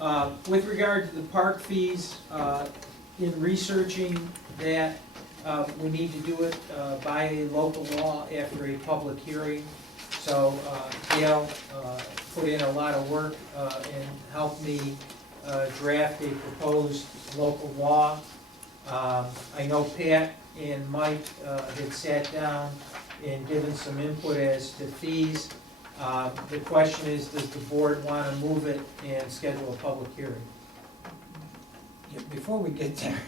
With regard to the park fees, in researching that, we need to do it by a local law after a public hearing. So Gail put in a lot of work and helped me draft a proposed local law. I know Pat and Mike had sat down and given some input as to fees. The question is, does the board want to move it and schedule a public hearing? Yeah, before we get there,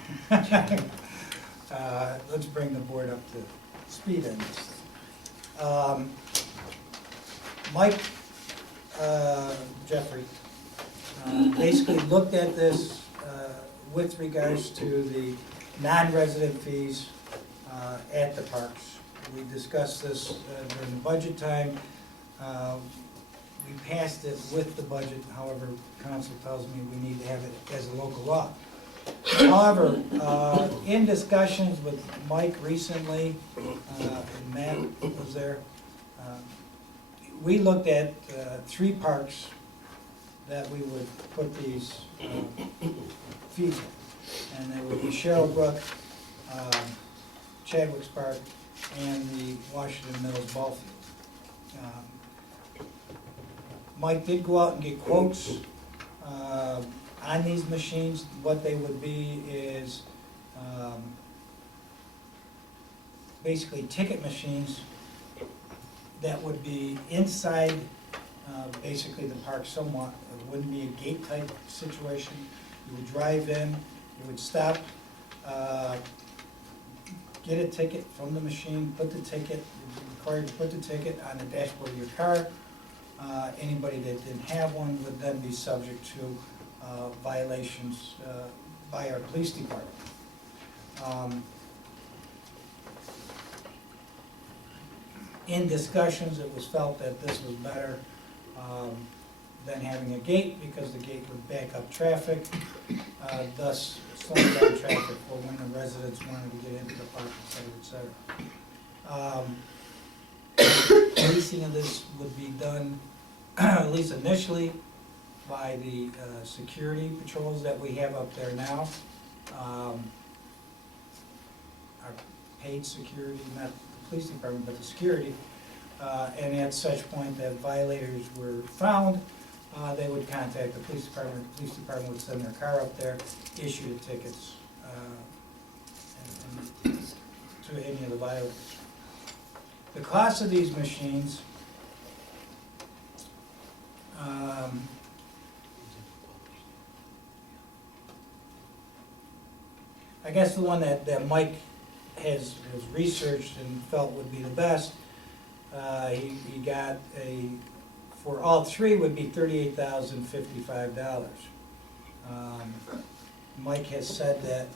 let's bring the board up to speed on this. Mike Jeffrey basically looked at this with regards to the non-resident fees at the parks. We discussed this during the budget time. We passed it with the budget, however, council tells me we need to have it as a local law. However, in discussions with Mike recently, and Matt was there, we looked at 3 parks that we would put these fees in. And they would be Sherrill Brook, Chadwick's Park, and the Washington Mills Ball Field. Mike did go out and get quotes on these machines. What they would be is basically ticket machines that would be inside basically the park somewhat. It wouldn't be a gate type situation. You would drive in, you would stop, get a ticket from the machine, put the ticket, you're required to put the ticket on the dashboard of your car. Anybody that didn't have one would then be subject to violations by our police department. In discussions, it was felt that this was better than having a gate, because the gate would back up traffic, thus slowing down traffic for when the residents wanted to get into the park, et cetera. Leasing of this would be done, at least initially, by the security patrols that we have up there now. Our paid security, not the police department, but the security. And at such point that violators were found, they would contact the police department. The police department would send their car up there, issue the tickets and to any of the violators. The cost of these machines, I guess the one that Mike has researched and felt would be the best, he got for all 3 would be $38,055. Mike has said that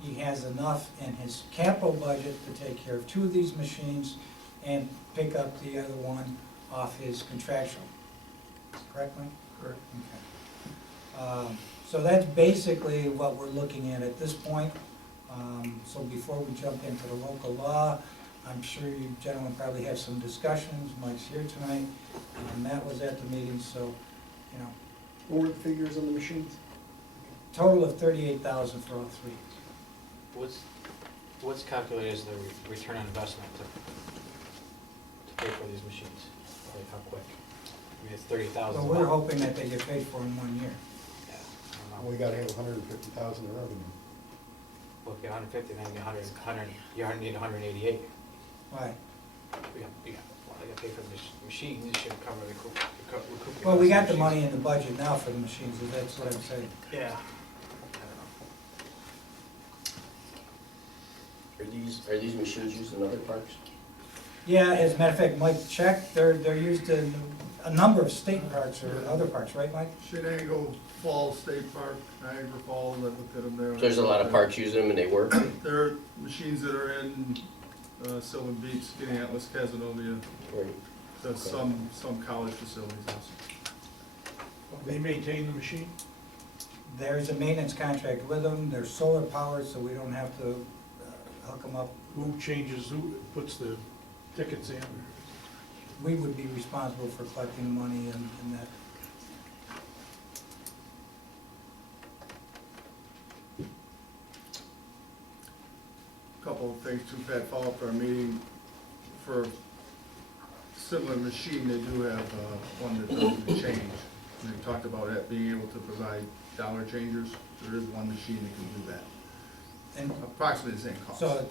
he has enough in his capital budget to take care of 2 of these machines and pick up the other one off his contractual. Correct, Mike? Correct. Okay. So that's basically what we're looking at this point. So before we jump into the local law, I'm sure you gentlemen probably have some discussions. Mike's here tonight. Matt was at the meeting, so, you know. What were the figures on the machines? Total of $38,000 for all 3. What's calculated as the return on investment to pay for these machines? Like how quick? I mean, it's 30,000. So we're hoping that they get paid for in 1 year. Yeah, I don't know. We gotta have 150,000 in revenue. Well, if you get 150, then you get 100, you need 188. Why? You got paid for the machines, you should cover the recoup. Well, we got the money in the budget now for the machines, so that's what I'm saying. Yeah. Are these machines used in other parks? Yeah, as a matter of fact, Mike checked, they're used in a number of state parks or other parks, right, Mike? Shenango Falls State Park, Niagara Falls, I looked at them there. So there's a lot of parks using them and they work? There are machines that are in Sylvan Beach, Skinny Atlas, Casanova, Or- some college facilities also. They maintain the machine? There's a maintenance contract with them, they're solar powered, so we don't have to hook them up. Who puts the tickets in? We would be responsible for collecting money and that. to Pat, follow up to our meeting, for similar machine, they do have one that does the change. And they talked about that, being able to provide dollar changers. There is one machine that can do that. And Approximately the same cost. so,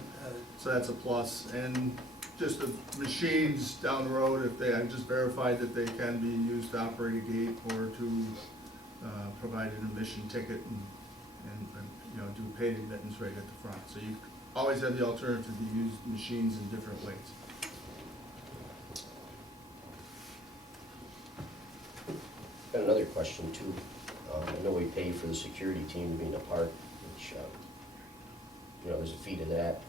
So that's a plus. And just the machines down the road, if they, I've just verified that they can be used to operate a gate or to provide an admission ticket and you know, do paid admittance right at the front. So you always have the alternative to use machines in different ways. Got another question too. I know we pay for the security team to be in the park, which, you know, there's a fee to that.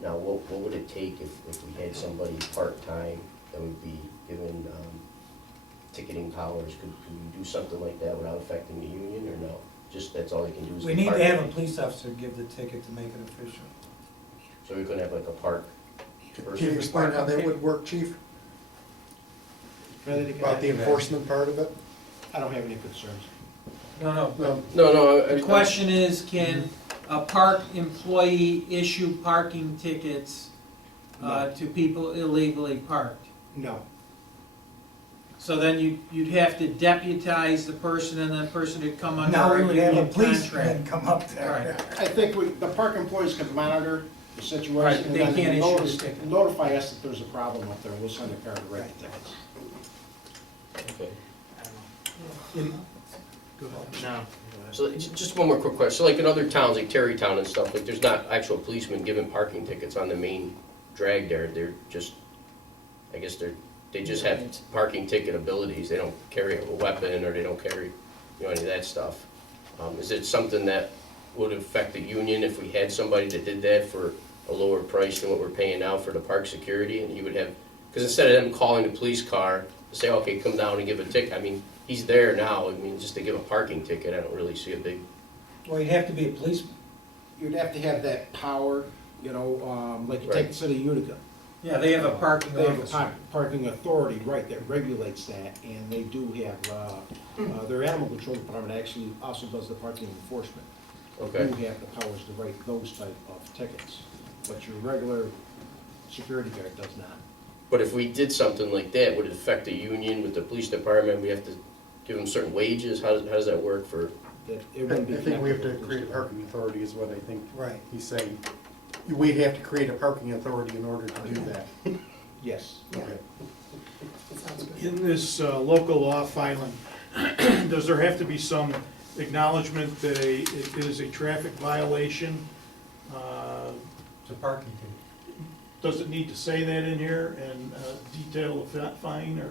Now, what would it take if we had somebody part-time that would be given ticketing powers? Could we do something like that without affecting the union, or no? Just, that's all they can do is. we the need park to have a fee? police officer give the ticket to make it official. So we couldn't have like a park Can you person? explain how that would work, chief? About the enforcement part of it? I don't have any concerns. No, no. No. No, The question is, can a park employee issue parking tickets to people illegally parked? No. So then you'd have to deputize the person, and that person would come under Now our we would have a union policeman contract. come up there. Right. I think the park employees can monitor the Right, situation. and they then can't issue the ticket. notify us that there's a problem up there, we'll send a car to write the tickets. Okay. I don't know. Go ahead. No. So just one more quick question. So like in other towns, like Terrytown and stuff, like there's not actual policemen giving parking tickets on the main drag there. They're just, I guess they just have parking ticket abilities. They don't carry a weapon, or they don't carry, you know, any of that stuff. Is it something that would affect the union if we had somebody that did that for a lower price than what we're paying now for the park security? And you would have, because instead of them calling the police car to say, okay, come down and give a ticket, I mean, he's there now. I mean, just to give a parking ticket, I don't really see a big. Well, you'd have to be a policeman. You'd have to have that power, you know, like you take Right. the city of Utica. Yeah, they have a parking They have a officer. parking authority, right, that regulates that, and they do have, their animal control department actually also does the parking enforcement. They Okay. do have the powers to write those type of tickets, but your regular security guard does not. But if we did something like that, would it affect the union with the police department? We have to give them certain wages? How does that work for? It I wouldn't be think we have to connected create a with parking authority is what I think Right. he's saying. We have to create a parking authority in order to do that. Yes. Okay. In this local law filing, does there have to be some acknowledgement that it is a traffic violation? It's a parking ticket. Does it need to say that in here and detail the fine, or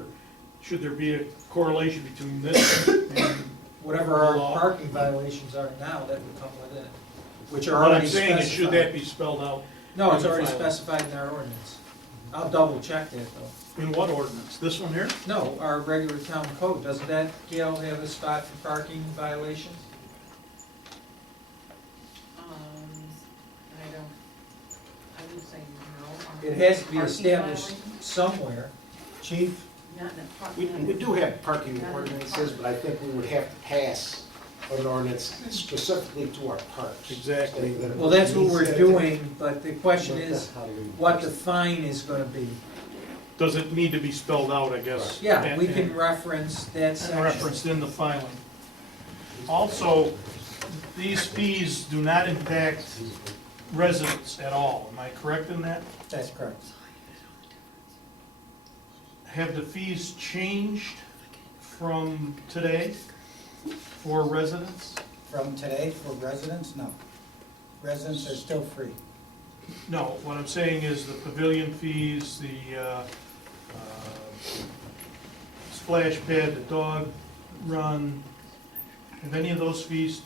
should there be a correlation between this and Whatever our Law. parking violations are now, that would come with it, which are what I'm already saying is, should that specified. be spelled out? No, it's in the already filing? specified in our ordinance. I'll double check that though. In what ordinance? This one here? No, our regular town code, doesn't that, Gail, have a spot for parking violations? I would say no. It has to be Parking established violations? somewhere. Chief? Not in a park. We do have parking ordinances, but I think we would have to pass an ordinance specifically to our parks. Exactly. Well, that's what we're doing, but the question is what the fine is gonna be. Does it need to be spelled out, I guess? Yeah, we And- can reference that and section. referenced in the filing. Also, these fees do not impact residents at all. Am I correct in that? That's correct. Have the fees changed from today for residents? From today for residents, no. Residents are still free. No, what I'm saying is the pavilion fees, the splash pad, the dog run, have any of those fees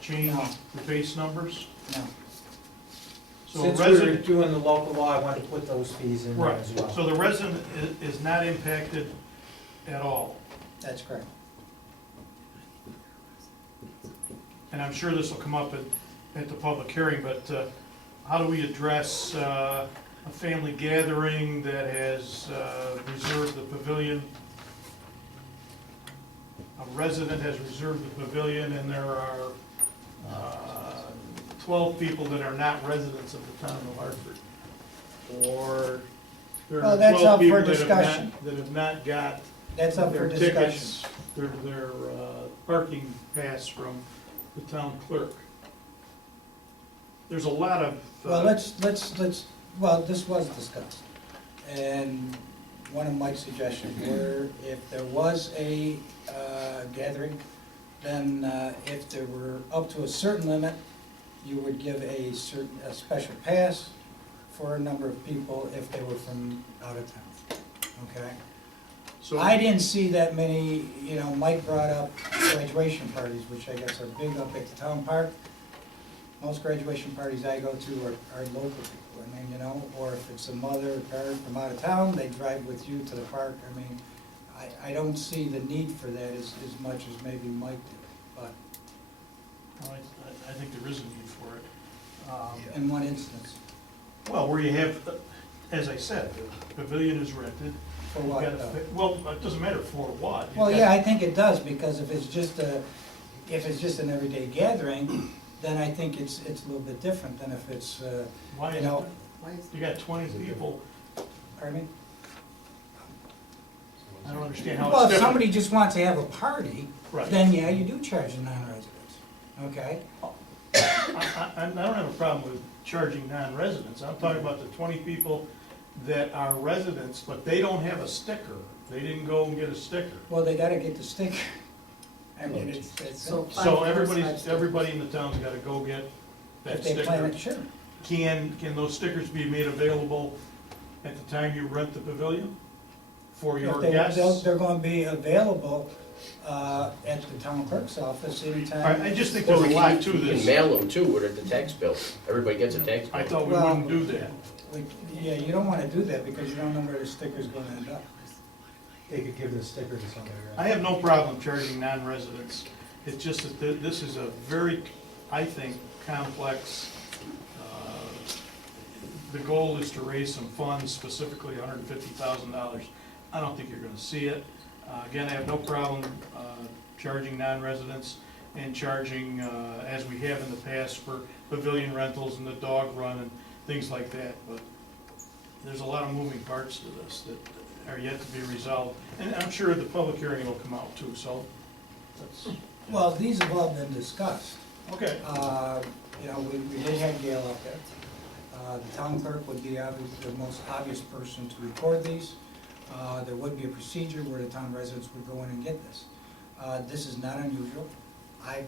changed No. the base numbers? No. So Since we're resident, doing the local law, I want to put those fees in there right, as well. so the resident is not impacted at all. That's correct. And I'm sure this will come up at the public hearing, but how do we address a family gathering that has reserved the pavilion? A resident has reserved the pavilion, and there are 12 people that are not residents of the town of Hartford. or there Well, are that's 12 up for people that have discussion. not, that have not got That's up for their discussion. tickets, their parking pass from the town clerk. There's a lot of. Well, let's, well, this was discussed. And one of Mike's suggestions were if there was a gathering, then if there were up to a certain limit, you would give a special pass for a number of people if they were from out of town, okay? So I didn't see that many, you know, Mike brought up graduation parties, which I guess are big up at the town park. Most graduation parties I go to are local people, I mean, you know, or if it's a mother or parent from out of town, they drive with you to the park. I mean, I don't see the need for that as much as maybe Mike did, but Well, I think there is a need for it. in one instance, Well, where you have, as I said, the pavilion is rented. for You what gotta though? pay- Well, it doesn't matter for what. You've Well, got- yeah, I think it does, because if it's just an everyday gathering, then I think it's a little bit different than if it's, Why you is know, it? You got 20 people, pardon me? I don't understand how it's Well, if different. somebody just wants to have a party, Right. then yeah, you do charge the non-residents, okay? I don't have a problem with charging non-residents. I'm talking about the 20 people that are residents, but they don't have a sticker. They didn't go and get a sticker. Well, they gotta get the sticker. I mean, it's, So So everybody in the town's gotta go get if that they plan sticker. it, sure. Can those stickers be made available at the time you rent the pavilion for your guests? They're gonna be available, at the town clerk's office anytime. I just think Well, there's a you lot can, to you can this. mail them too, with the tax bill. Everybody gets a tax I bill. thought we Well- wouldn't do that. Yeah, you don't wanna do that, because you don't know where the sticker's gonna end up. They could give the sticker to somebody, right? I have no problem charging non-residents. It's just that this is a very, I think, complex, the goal is to raise some funds, specifically $150,000. I don't think you're gonna see it. Again, I have no problem charging non-residents and charging, as we have in the past, for pavilion rentals and the dog run and things like that, but there's a lot of moving parts to this that are yet to be resolved. And I'm sure the public hearing will come out too, so that's, Well, these have all been discussed. okay. You know, we did have Gail up there. The town clerk would be the most obvious person to record these. There would be a procedure where the town residents would go in and get this. This is not unusual. I've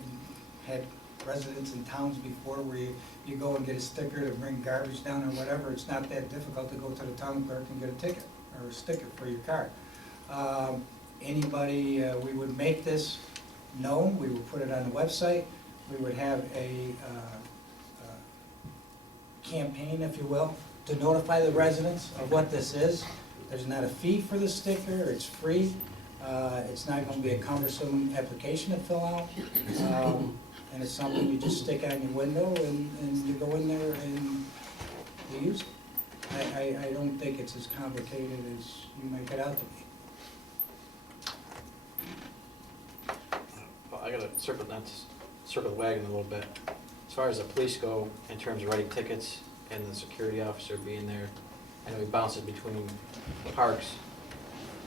had residents in towns before where you go and get a sticker to bring garbage down or whatever. It's not that difficult to go to the town clerk and get a ticket or a sticker for your car. Anybody, we would make this known, we would put it on the website, we would have a campaign, if you will, to notify the residents of what this is. There's not a fee for the sticker, it's free. It's not gonna be a cumbersome application to fill out. And it's something you just stick on your window and you go in there and you use it. I don't think it's as complicated as you make it out to be. Well, I gotta circle the wagon a little bit. As far as the police go, in terms of writing tickets and the security officer being there, I know he bounces between parks.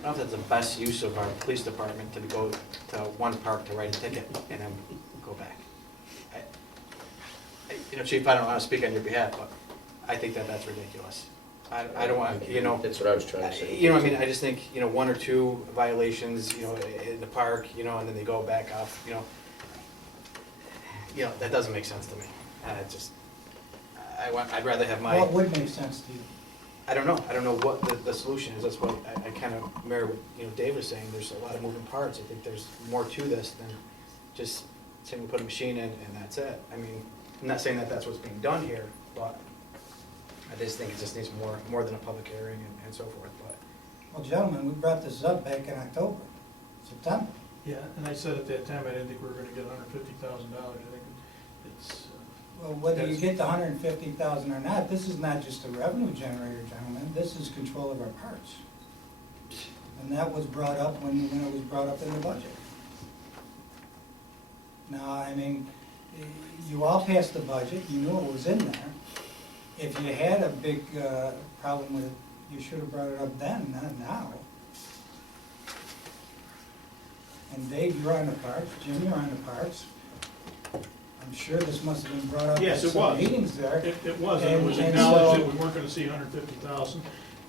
I don't know if that's the best use of our police department to go to one park to write a ticket and then go back. You know, Chief, I don't want to speak on your behalf, but I think that that's ridiculous. I don't want, you know. That's what I was trying to say. You know, I mean, I just think, you know, 1 or 2 violations, you know, in the park, you know, and then they go back off, you know. You know, that doesn't make sense to me. I'd rather have my. What would make sense to you? I don't know what the solution is. That's what I kind of mirror what, you know, Dave was saying. There's a lot of moving parts. I think there's more to this than just saying we put a machine in and that's it. I mean, I'm not saying that that's what's being done here, but I just think it just needs more than a public hearing and so forth, but. Well, gentlemen, we brought this up back in October, September. Yeah, and I said at that time, I didn't think we were gonna get $150,000. I think it's, Well, whether you get the $150,000 or not, this is not just a revenue generator, gentlemen, this is control of our parks. And that was brought up when it was brought up in the budget. Now, I mean, you all passed the budget, you knew it was in there. if you had a big problem with it, you should have brought it up then, not now. And Dave, you're on the parks, Jim, you're on the parks. I'm sure this must have been brought up at Yes, it some was. meetings there. It was, and it was And acknowledged so- that we weren't gonna see 150,000.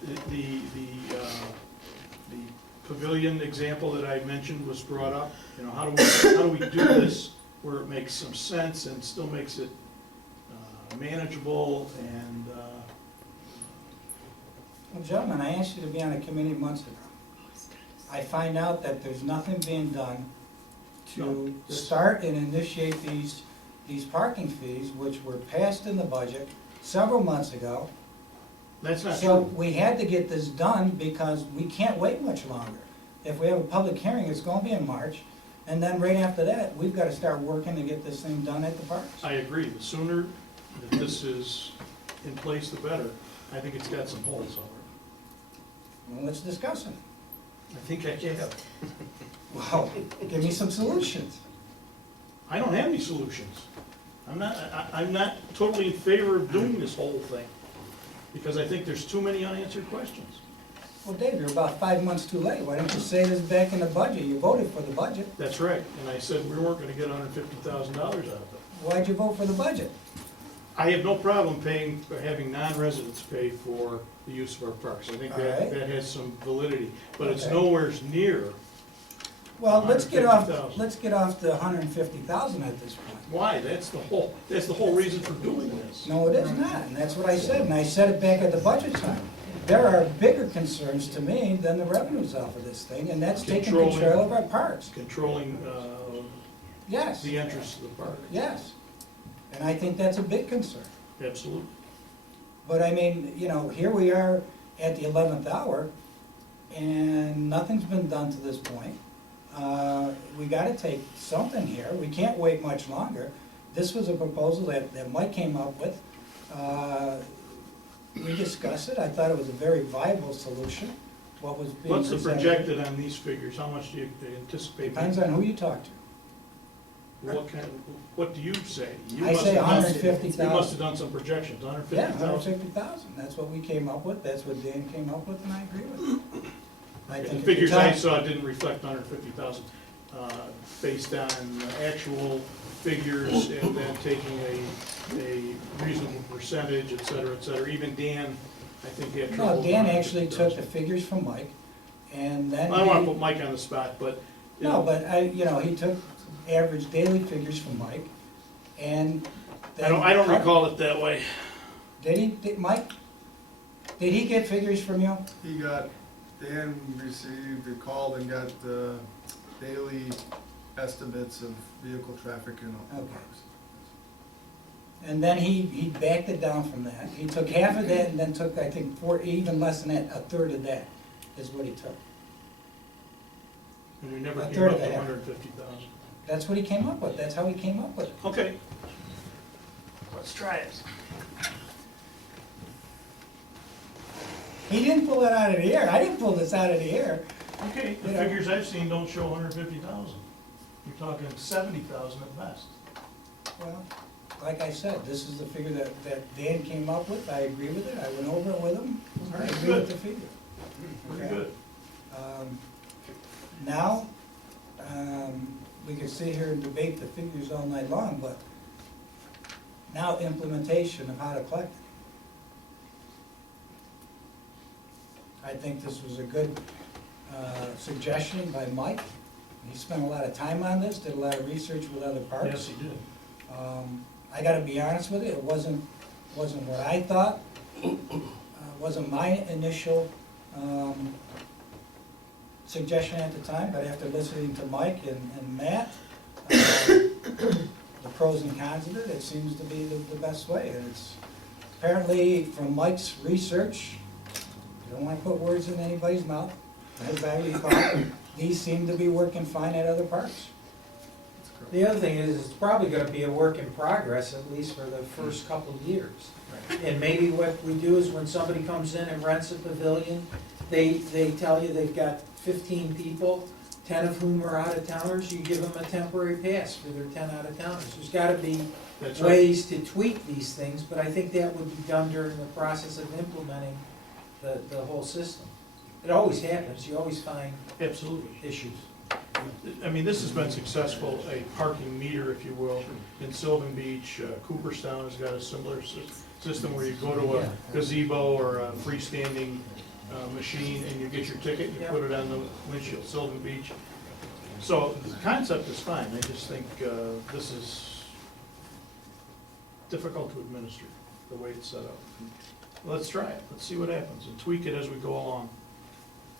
The pavilion example that I mentioned was brought up, you know, how do we do this where it makes some sense and still makes it manageable and, Well, gentlemen, I asked you to be on a committee months ago. I find out that there's nothing being done No, to this- start and initiate these parking fees, which were passed in the budget several months ago. that's not So true. we had to get this done because we can't wait much longer. If we have a public hearing, it's gonna be in March, and then right after that, we've gotta start working to get this thing done at the parks. I agree, the sooner that this is in place, the better. I think it's got some holes, however. Well, let's discuss it. I think I have. Well, give me some solutions. I don't have any solutions. I'm not totally in favor of doing this whole thing, because I think there's too many unanswered questions. Well, Dave, you're about 5 months too late. Why don't you say this back in the budget? You voted for the budget. That's right, and I said we weren't gonna get $150,000 out of it. Why'd you vote for the budget? I have no problem paying, or having non-residents pay for the use of our parks. I think All right. that has some validity, but it's Okay. nowhere near. Well, let's get off $150,000. the 150,000 at this point. Why? That's the whole reason for doing this. No, it is not, and that's what I said, and I said it back at the budget time. There are bigger concerns to me than the revenues off of this thing, and that's taking Controlling- control of our parks. Controlling, Yes, the entrance to the park, yes. And I think that's a big concern. absolutely. But I mean, you know, here we are at the 11th hour, and nothing's been done to this point. We gotta take something here, we can't wait much longer. This was a proposal that Mike came up with. We discussed it, I thought it was a very viable solution, what was being What's the presented. projected on these figures? How much do you anticipate? Depends on who you talk to. What do you say? You I must say have done- 150,000. You must have done some projections, Yeah, 150,000. 150,000, that's what we came up with, that's what Dan came up with, and I agree with it. I The think at figures I time- saw didn't reflect 150,000, based on actual figures and then taking a reasonable percentage, et cetera, even Dan, I think, had trouble. No, with Dan actually took the 150,000. figures from Mike, and then I don't wanna he- put Mike on the spot, but. you No, know, but he took average daily figures from Mike, and. I don't recall it that way. Mike, did he get figures from you? Dan received, called and got daily estimates of vehicle traffic in all Okay. parks. And then he backed it down from that, he took half of that and then took, I think, even less than that, a third of that is what he took. And we never A came third up of with that. 150,000. That's what he came up with, that's how he came up with it. Okay. Let's try it. He didn't pull it out of the air, I didn't pull this out of the air. Okay, the Yeah. figures I've seen don't show 150,000. You're talking 70,000 at best. Well, like I said, this is the figure that Dan came up with, I agree with it, I went over it with him, I Very agree good. with the figure. Pretty Okay. good. Now, we could sit here and debate the figures all night long, but now implementation of how to collect it. I think this was a good suggestion by Mike. He spent a lot of time on this, did a lot of research with other parks. Yes, he did. I gotta be honest with you, it wasn't what I thought, wasn't my initial suggestion at the time, but after listening to Mike and Matt, the pros and cons of it, it seems to be the best way. And it's apparently, from Mike's research, I don't wanna put words in anybody's mouth, as I recall, these seem to be working fine at other parks. The other thing is, it's probably gonna be a work in progress, at least for the first couple of years. And maybe what we do is when somebody comes in and rents a pavilion, they tell you they've got 15 people 10 of whom are out-of-towners, you give them a temporary pass for their 10 out-of-towners. There's gotta be That's right. ways to tweak these things, but I think that would be done during the process of implementing the whole system. It always happens, you always find Absolutely. issues. I mean, this has been successful, a parking meter, if you will, in Sylvan Beach. Cooperstown has got a similar system where you go to a gazebo or a freestanding machine and you get your ticket and you put it on the windshield, Sylvan Beach. So the concept is fine, I just think this is difficult to administer, the way it's set up. Let's try it, let's see what happens, and tweak it as we go along.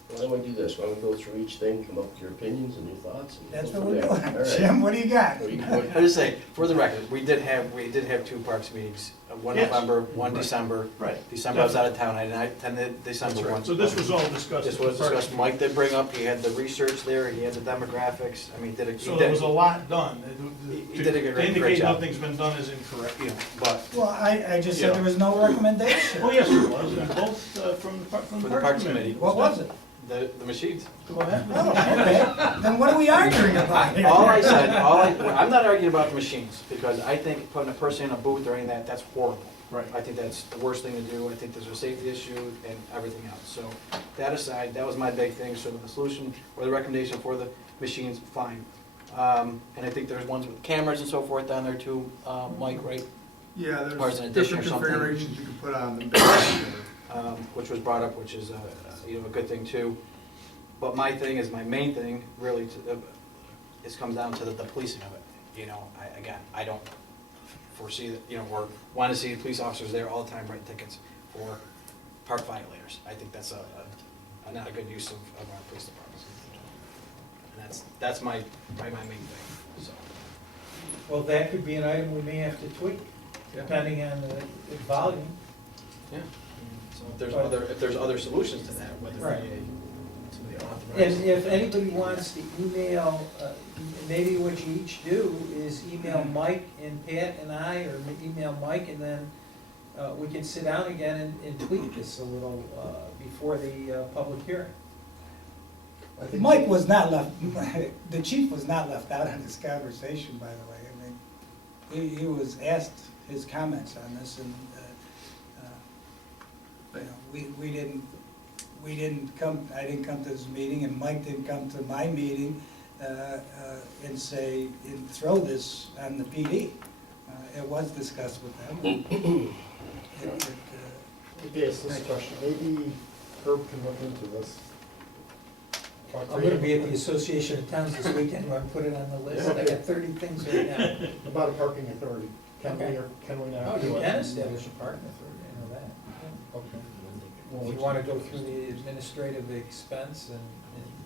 Why don't we do this? Why don't we go through each thing, come up with your opinions and your thoughts? And That's go what from we're there. doing. All right. Jim, what do you got? What do you- I just say, for the record, we did have two parks meetings, one Yes. November, one Right. December. Right. December I was out of town, I didn't attend the December That's one. right. So this was all discussed. This at the was Parks discussed, Mike did bring up, he had the research there, he had the demographics, I mean, So there was a lot done. He did a To great indicate job. nothing's been done is incorrect. you know, but Well, I just said Yeah. there was no recommendation. Well, yes, there was, and both from the For the Parks Committee. What was it? the machines. Go ahead. Oh, okay. Then what are we arguing about here? All I said, I'm not arguing about the machines, because I think putting a person in a booth or any of that, that's horrible. Right. I think that's the worst thing to do, I think there's a safety issue and everything else. So that aside, that was my big thing, so the solution or the recommendation for the machines, fine. And I think there's ones with cameras and so forth down there too, Mike, right? Yeah, Or as there's an addition different or something. configurations you can put on them. Which was brought up, which is a good thing too. But my thing is, my main thing really comes down to the policing of it. You know, I don't foresee that, you know, or want to see police officers there all the time writing tickets for park violators. I think that's not a good use of our police departments. And that's my main thing, so. Well, that could be an item we may have to tweak, depending on the volume. Yeah. So if there's other solutions to that, whether Right. it be somebody authorized. And if anybody wants to email, maybe what you each do is email Mike and Pat and I, or email Mike, and then we can sit down again and tweak this a little before the public hearing. Mike was not left, the chief was not left out of this conversation, by the way. I mean, he was asked his comments on this, and, you know, we didn't come, I didn't come to this meeting, and Mike didn't come to my meeting and say, and throw this on the PD. It was discussed with them. Maybe ask this question, maybe Herb can look into this. I'm gonna be at the Association of Towns this weekend, where I put it on the list, I got 30 things right now. About a parking authority, can we Okay. or can we Oh, not do you it? can establish a parking authority, I know that. Okay. If you wanna go through the administrative expense and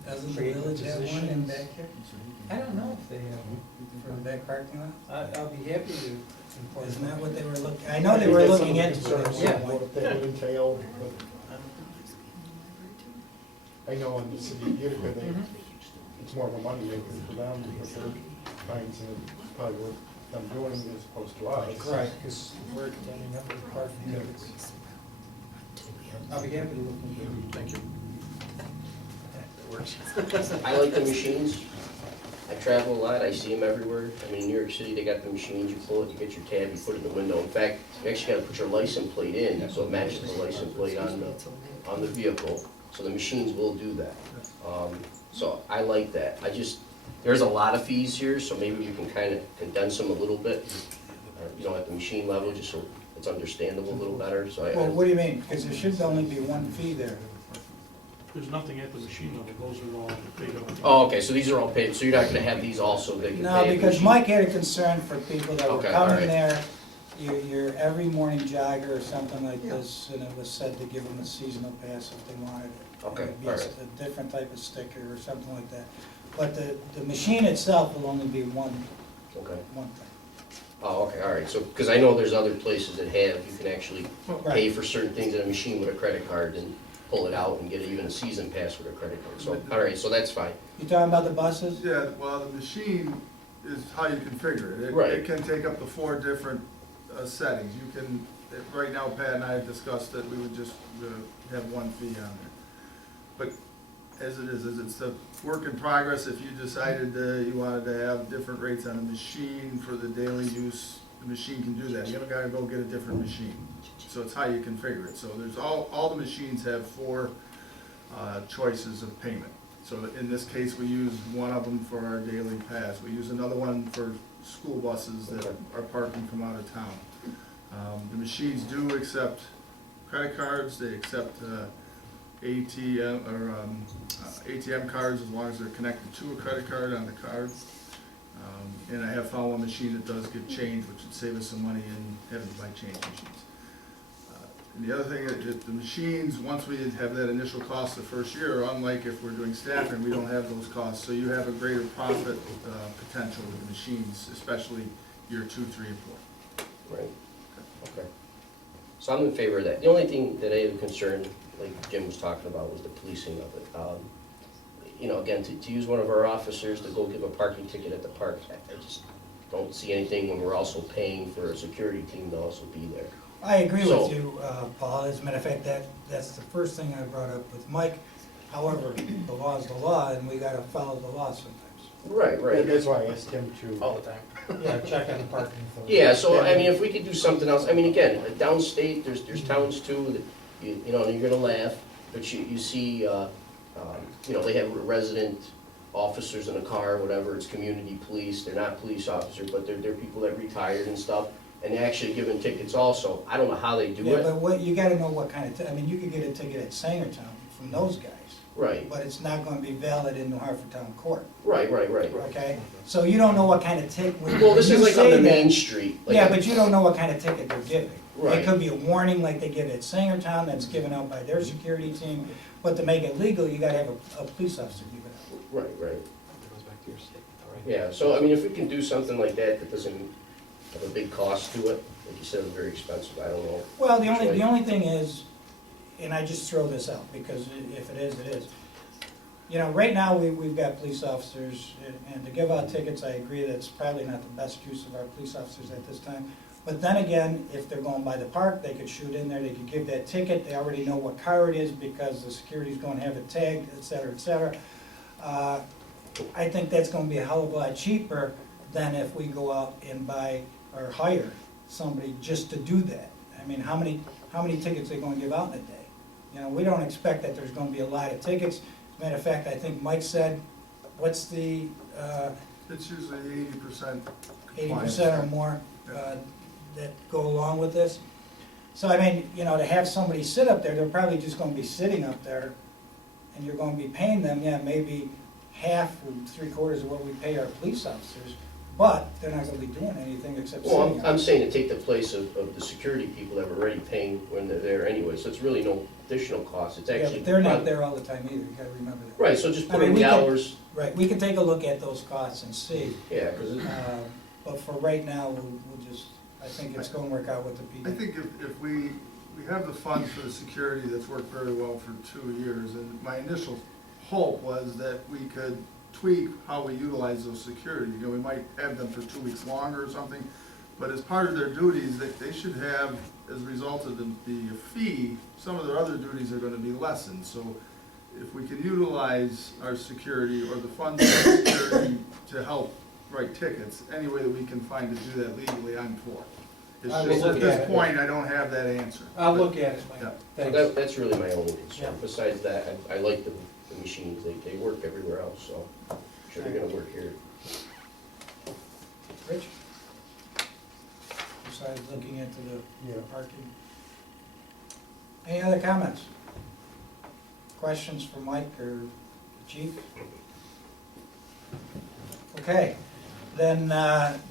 Doesn't the create village have one in positions. back here? I don't know if they have, For the back parking lot? I'll be happy to inform. Isn't that you. what they were looking, I know they were looking into it. Yeah. What they would entail, but I know in the city of Utica, it's more of a money maker for them, because they're trying to, probably what them doing as opposed to us. Right, because we're getting up with parking tickets. I'll be happy to look into it. Thank you. I like the machines. I travel a lot, I see them everywhere. I mean, in New York City, they got the machines, you pull it, you get your tab, you put it in the window. In fact, you actually gotta put your license plate in, so it matches the license plate on the vehicle. So the machines will do that. So I like that. There's a lot of fees here, so maybe we can kind of condense them a little bit, at the machine level, just so it's understandable a little better, so Well, what do you mean? Because there should only be one fee there. There's nothing at the machine level, those are all paid up. Oh, okay, so these are all paid, so you're not gonna have these also, they can pay. No, the because machine. Mike had a concern for people that were Okay, all coming right. there, you're every morning jogger or something like this, and it was said to give them a seasonal pass if they wanted it. Okay, It would be all right. a different type of sticker or something like that. But the machine itself will only be one Okay. thing. Oh, okay, all right, so, because I know there's other places that have, you can actually pay Right. for certain things in a machine with a credit card and pull it out and get even a season pass with a credit card, so, all right, so that's fine. You talking about the buses? Yeah, well, the machine is how you configure it. Right. It can take up to 4 different settings. You can, right now Pat and I have discussed that we would just have one fee on there. But as it is it's a work in progress. If you decided you wanted to have different rates on a machine for the daily use, the machine can do that. You don't gotta go get a different machine. So it's how you configure it. So there's all the machines have four choices of payment. So in this case, we use one of them for our daily pass. We use another one for school buses that are parking from out of town. The machines do accept credit cards, they accept ATM cards as long as they're connected to a credit card on the card. And I have found one machine that does get change, which would save us some money in having to buy change machines. And the other thing, is the machines, once we have that initial cost the first year, unlike if we're doing staffing, we don't have those costs. So you have a greater profit potential with the machines, especially year 2, 3, and 4. Right, okay. So I'm in favor of that. The only thing that I have concern, like Jim was talking about, was the policing of it. You know, again, to use one of our officers to go give a parking ticket at the park, I just don't see anything when we're also paying for a security team to also be there. I agree So- with you, Paul. As a matter of fact, that's the first thing I brought up with Mike. However, the law is the law, and we gotta follow the law sometimes. Right, right. That's why I asked him to, All the time. yeah, check on the parking. Yeah, so, I mean, if we could do something else, I mean, again, downstate, there's towns too, that, you know, and you're gonna laugh, but you see, you know, they have resident officers in a car, whatever, it's community police, they're not police officers, but they're people that retired and stuff, and they actually give them tickets also. I don't know how they do Yeah, it. but what, you gotta know what kind of, I mean, you could get a ticket at Sangertown from those guys, Right, but it's not gonna be valid in New Hartford Town Court, right. okay? So you don't know what kind of ticket. Well, this is like on the main street. like- Yeah, but you don't know what kind of ticket they're giving. Right. It could be a warning like they give at Sangertown that's given out by their security team, but to make it legal, you gotta have a police officer give it out. Right. That goes back to your statement, all right? Yeah, so, I mean, if we can do something like that, that doesn't have a big cost to it, like you said, it's very expensive, I don't know. Well, the which way. only thing is, and I just throw this out, because if it is, it is. You know, right now, we've got police officers, and to give out tickets, I agree that's probably not the best use of our police officers at this time. But then again, if they're going by the park, they could shoot in there, they could give that ticket, they already know what car it is because the security's gonna have it tagged, et cetera, et cetera. I think that's gonna be a hell of a lot cheaper than if we go out and buy or hire somebody just to do that. I mean, how many tickets are they gonna give out in a day? You know, we don't expect that there's gonna be a lot of tickets. As a matter of fact, I think Mike said, what's the, It's usually 80%. 80% or more that go along with this. So I mean, you know, to have somebody sit up there, they're probably just gonna be sitting up there, and you're gonna be paying them, yeah, maybe half or 3/4 of what we pay our police officers, but they're not gonna be doing anything except Well, sitting I'm up. saying to take the place of the security people that were already paying when they're there anyway, so it's really no additional cost, it's Yeah, actually. but they're not there all the time either, you gotta remember that. Right, so just I put mean, in we the can- hours, Right, we can take a look at those costs and see, yeah, because but for right now, we'll just, I think it's gonna work out with the people. I think if we have the funds for the security that's worked very well for 2 years, and my initial hope was that we could tweak how we utilize those security. You know, we might have them for 2 weeks longer or something, but as part of their duties, they should have, as a result of the fee, some of their other duties are gonna be lessened. So if we can utilize our security or the funds for security to help write tickets, any way that we can find to do that legally, I'm for. It's I will just look at at this it. point, I don't have that answer. I'll look at it, Yeah. Mike. Thanks. that's really my only Yeah. concern. Besides that, I like the machines, they work everywhere else, so I'm sure they're gonna work here. Rich? Besides looking into the yeah. parking. Any other comments? Questions for Mike or the chief? Okay, then,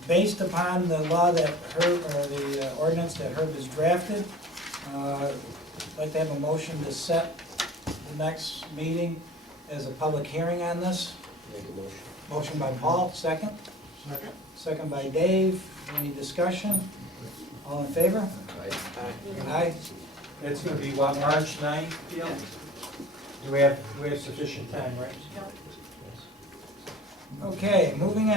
based upon the law that Herb, or the ordinance that Herb has drafted, I'd like to have a motion to set the next meeting as a public hearing on this. Make a motion. Motion by Paul, second. Second? Second by Dave. Any discussion? All in favor? Aye. It's gonna be what, March 9th, Gail? Do we have sufficient time, right? Okay, moving on.